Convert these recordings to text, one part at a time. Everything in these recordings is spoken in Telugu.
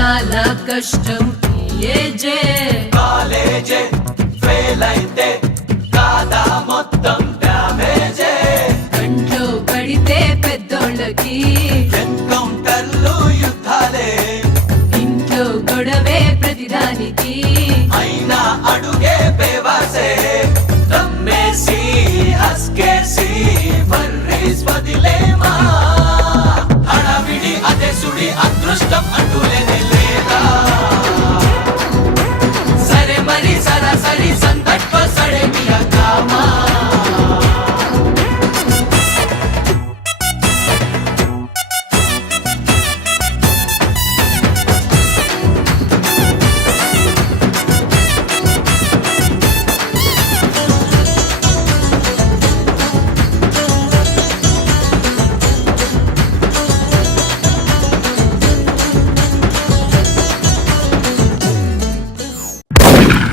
చాలా కష్టం ఏజే కాలేజే ఫెయిల్ అయితే కాదా మొత్తం డ్యామేజే కంట్లో పడితే పెద్దోళ్ళకి ఎన్కౌంటర్లు యుద్ధాలే ఇంట్లో గొడవే ప్రతిదానికి అయినా అడుగే బేవాసే దమ్మేసి హస్కేసి వర్రీస్ వదిలేమా హడావిడి అదే సుడి అదృష్టం అంటూలేనే లేదా సరే మరి సరాసరి సందట్ సడే మియా కామా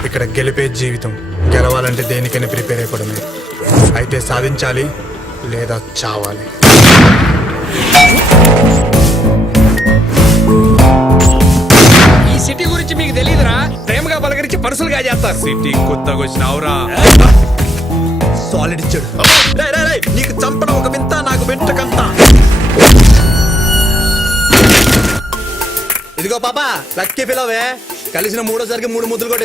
ఇక్కడ గెలిపే జీవితం. గెలవాలంటే దేనికైనా ప్రిపేర్ అయిపోవడమే. అయితే సాధించాలి లేదా చావాలి. ఈ సిటీ గురించి మీకు తెలియదురా? ప్రేమగా పలకరించి పర్సులుగా చేస్తారు. సిటీ కొత్తగా వచ్చినావురా. సాలిడ్ ఇచ్చాడు. నీకు చంపడం ఒక వింత, నాకు వెంటకంత. ఇదిగో పాపా, లక్కీ పిలవే. కలిసిన మూడోసారికి 3 ముద్దులు కొట్టి